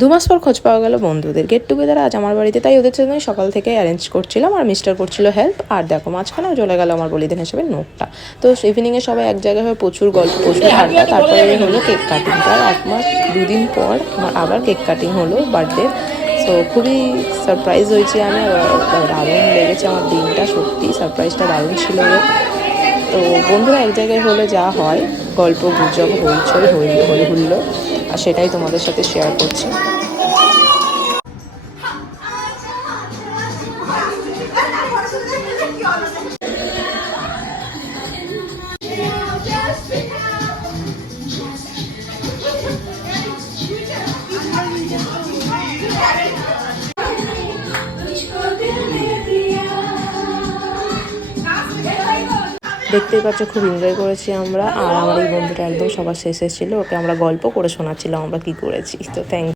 2 মাস পর খোঁজ পাওয়া গেল বন্ধুদের গেট টুগেদার আজ আমার বাড়িতে, তাই ওদের জন্যই সকাল থেকে অ্যারেঞ্জ করছিলাম আর মিস্টার করছিল হেল্প। আর দেখো মাঝখানেও চলে গেল আমার বলিদান হিসেবে নোটটা। তো ইভিনিংয়ে সবাই এক জায়গায় হয়ে প্রচুর গল্প, প্রচুর আড্ডা, তারপরে হলো কেক কাটিং। প্রায় 1 মাস 2 দিন পর আমার আবার কেক কাটিং হলো বার্থডে। সো খুবই সারপ্রাইজ হয়েছি আমি, দারুণ লেগেছে আমার দিনটা, সত্যি সারপ্রাইজটা দারুণ ছিল। তো বন্ধুরা এক জায়গায় হলে যা হয়, গল্প গুজব হইচই হই হুল্লো, আর সেটাই তোমাদের সাথে শেয়ার করছি। দেখতেই পাচ্ছ খুব এনজয় করেছি আমরা। আর আমার এই বন্ধুটা একদম সবার শেষে ছিল, ওকে আমরা গল্প করে শোনাচ্ছিলাম আমরা কি করেছি। তো থ্যাংক